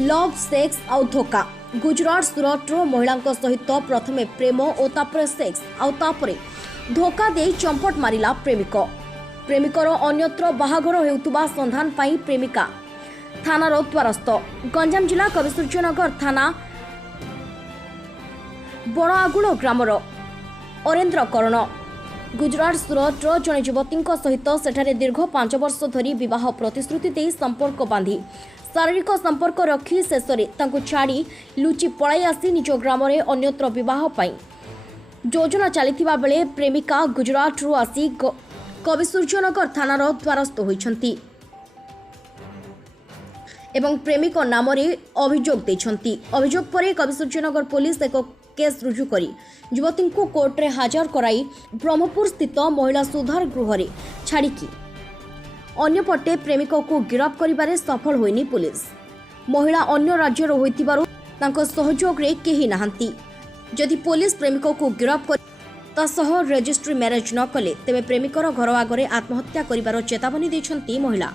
Love sex आउ धोखा गुजरात सुरतर महिला सहित प्रथमे प्रेम और तापर सेक्स आउ तापरे धोखा दे चंपट मारिला प्रेमिकर अन्यत्र बाहाघर हेउतुबा संधान पाई प्रेमिका थानार द्वारस्थ। गंजाम जिला कविसूर्यनगर थाना बड़आगुड़ ग्रामर अरेन्द्र करण गुजरात सुरतर जड़े युवती सहित सेठारे दीर्घ 5 वर्ष धरी विवाह प्रतिश्रुति दे संपर्क बांधी शारीरिक संपर्क रखी शेष में छाड़ी लुचि पलाई आसी निज ग्राम में अन्यत्र बह योजना चली बेले प्रेमिका गुजरात रु आसी कविसूर्यनगर थानार द्वारस्थ होती एवं प्रेमिक नाम अभियोग देछंती। अभियोग पर कविसूर्यनगर पुलिस एक केस रुजु करी युवती को कोर्ट रे हाजर कराई ब्रह्मपुर स्थित महिला सुधार गृह रे छाड़िकी अन्यपटे प्रेमिक को गिरफ्त करिबारे सफल होइनी पुलिस। महिला अन्य राज्यर होइतिबारु तांको सहयोग रे केही नाहंती। जदि पुलिस प्रेमिक को गिरफ्त कर तासह रजिस्ट्री मैरेज न कले तेबे प्रेमिकर घर आगरे आत्महत्या करिबार चेतावनी दैछंती महिला।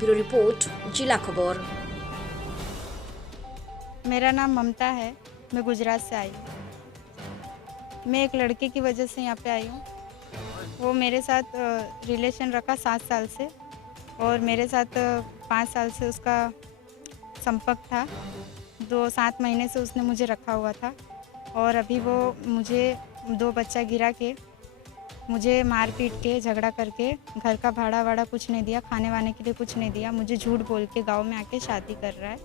ब्यूरो रिपोर्ट जिला खबर। मेरा नाम ममता है, मैं गुजरात से आई हूँ। मैं एक लड़के की वजह से यहाँ पे आई हूँ। वो मेरे साथ रिलेशन रखा 7 साल से और मेरे साथ 5 साल से उसका संपर्क था। 7 महीने से उसने मुझे रखा हुआ था और अभी वो मुझे 2 बच्चा गिरा के मुझे मार पीट के झगड़ा करके घर का भाड़ा वाड़ा कुछ नहीं दिया, खाने वाने के लिए कुछ नहीं दिया, मुझे झूठ बोल के गांव में आके शादी कर रहा है।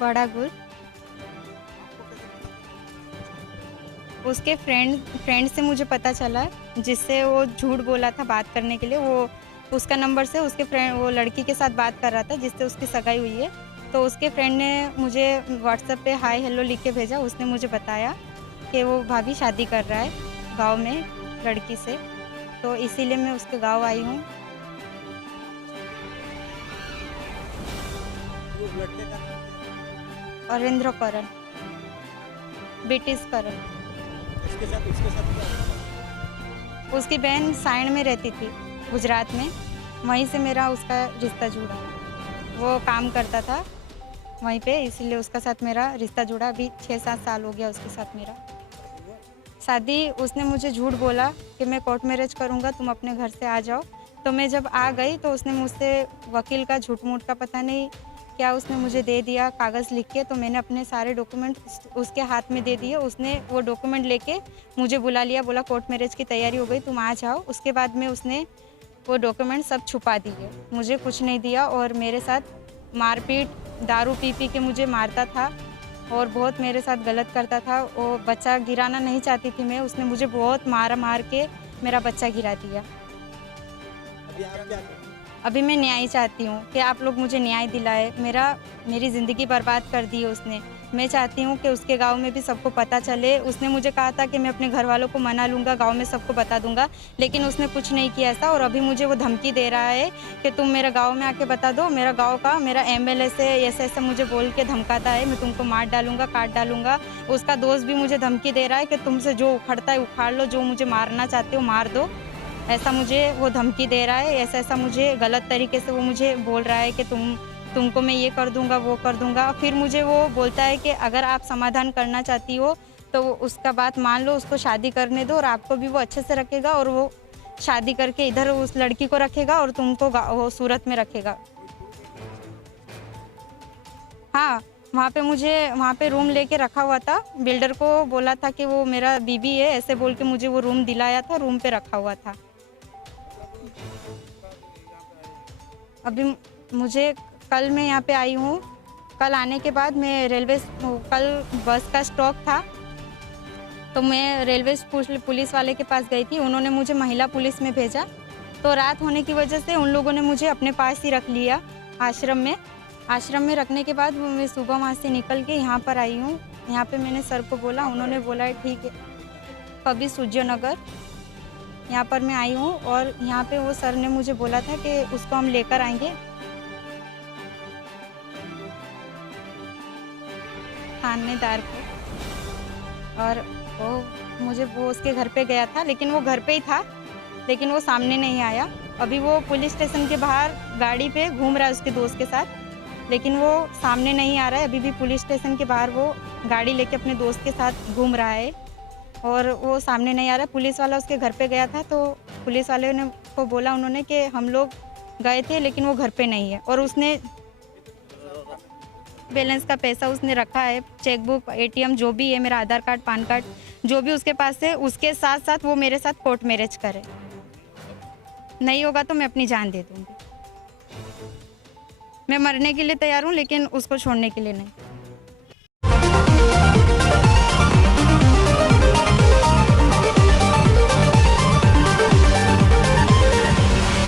बड़ागुड़ उसके फ्रेंड से मुझे पता चला, जिससे वो झूठ बोला था बात करने के लिए। वो उसका नंबर से उसके फ्रेंड वो लड़की के साथ बात कर रहा था जिससे उसकी सगाई हुई है। तो उसके फ्रेंड ने मुझे व्हाट्सएप पे हाय हेलो लिख के भेजा। उसने मुझे बताया कि वो भाभी शादी कर रहा है गांव में लड़की से, तो इसीलिए मैं उसके गांव आई हूँ। अरेंद्र करण, ब्रिटिश करण। उसकी बहन साइण में रहती थी गुजरात में, वहीं से मेरा उसका रिश्ता जुड़ा। वो काम करता था वहीं पे, इसीलिए उसका साथ मेरा रिश्ता जुड़ा। अभी 6-7 साल हो गया उसके साथ मेरा शादी। उसने मुझे झूठ बोला कि मैं कोर्ट मैरिज करूंगा, तुम अपने घर से आ जाओ। तो मैं जब आ गई तो उसने मुझसे वकील का झूठ मूठ का पता नहीं क्या उसने मुझे दे दिया कागज़ लिख के। तो मैंने अपने सारे डॉक्यूमेंट उसके हाथ में दे दिए। उसने वो डॉक्यूमेंट लेके मुझे बुला लिया, बोला कोर्ट मैरिज की तैयारी हो गई, तुम आ जाओ। उसके बाद में उसने वो डॉक्यूमेंट सब छुपा दिए, मुझे कुछ नहीं दिया और मेरे साथ मारपीट, दारू पी पी के मुझे मारता था और बहुत मेरे साथ गलत करता था। वो बच्चा गिराना नहीं चाहती थी मैं, उसने मुझे बहुत मार के मेरा बच्चा गिरा दिया। अभी मैं न्याय चाहती हूँ कि आप लोग मुझे न्याय दिलाए। मेरी ज़िंदगी बर्बाद कर दी है उसने। मैं चाहती हूँ कि उसके गांव में भी सबको पता चले। उसने मुझे कहा था कि मैं अपने घर वालों को मना लूँगा, गांव में सबको बता दूँगा, लेकिन उसने कुछ नहीं किया ऐसा। और अभी मुझे वो धमकी दे रहा है कि तुम मेरे गांव में आके बता दो, मेरा गांव का मेरा एमएलए से ऐसा मुझे बोल के धमकाता है, मैं तुमको मार डालूँगा, काट डालूँगा। उसका दोस्त भी मुझे धमकी दे रहा है कि तुमसे जो उखड़ता है उखाड़ लो, जो मुझे मारना चाहते हो मार दो, ऐसा मुझे वो धमकी दे रहा है। ऐसा मुझे गलत तरीके से वो मुझे बोल रहा है कि तुमको मैं ये कर दूंगा, वो कर दूंगा। फिर मुझे वो बोलता है कि अगर आप समाधान करना चाहती हो तो उसका बात मान लो, उसको शादी करने दो और आपको भी वो अच्छे से रखेगा और वो शादी करके इधर उस लड़की को रखेगा और तुमको वो सूरत में रखेगा। हाँ, वहाँ पे रूम लेके रखा हुआ था। बिल्डर को बोला था कि वो मेरा बीबी है, ऐसे बोल के मुझे वो रूम दिलाया था, रूम पे रखा हुआ था। अभी मुझे कल मैं यहाँ पे आई हूँ। कल आने के बाद मैं कल बस का स्टॉक था तो मैं रेलवे पुलिस वाले के पास गई थी। उन्होंने मुझे महिला पुलिस में भेजा। तो रात होने की वजह से उन लोगों ने मुझे अपने पास ही रख लिया आश्रम में। आश्रम में रखने के बाद मैं सुबह वहाँ से निकल के यहाँ पर आई हूँ। यहाँ पे मैंने सर को बोला, उन्होंने बोला ठीक है, कभी सूर्यनगर यहाँ पर मैं आई हूँ और यहाँ पे वो सर ने मुझे बोला था कि उसको हम लेकर आएंगे थानेदार को। और वो उसके घर पे गया था, लेकिन वो घर पे ही था, लेकिन वो सामने नहीं आया। अभी वो पुलिस स्टेशन के बाहर गाड़ी पे घूम रहा है उसके दोस्त के साथ, लेकिन वो सामने नहीं आ रहा है। अभी भी पुलिस स्टेशन के बाहर वो गाड़ी लेके अपने दोस्त के साथ घूम रहा है और वो सामने नहीं आ रहा है। पुलिस वाला उसके घर पे गया था, तो पुलिस वाले ने को बोला उन्होंने कि हम लोग गए थे लेकिन वो घर पे नहीं है, और उसने बैलेंस का पैसा उसने रखा है, चेकबुक, एटीएम जो भी है, मेरा आधार कार्ड, पान कार्ड जो भी उसके पास है, उसके साथ साथ वो मेरे साथ कोर्ट मैरिज करे। नहीं होगा तो मैं अपनी जान दे दूँगी। मैं मरने के लिए तैयार हूँ, लेकिन उसको छोड़ने के लिए नहीं।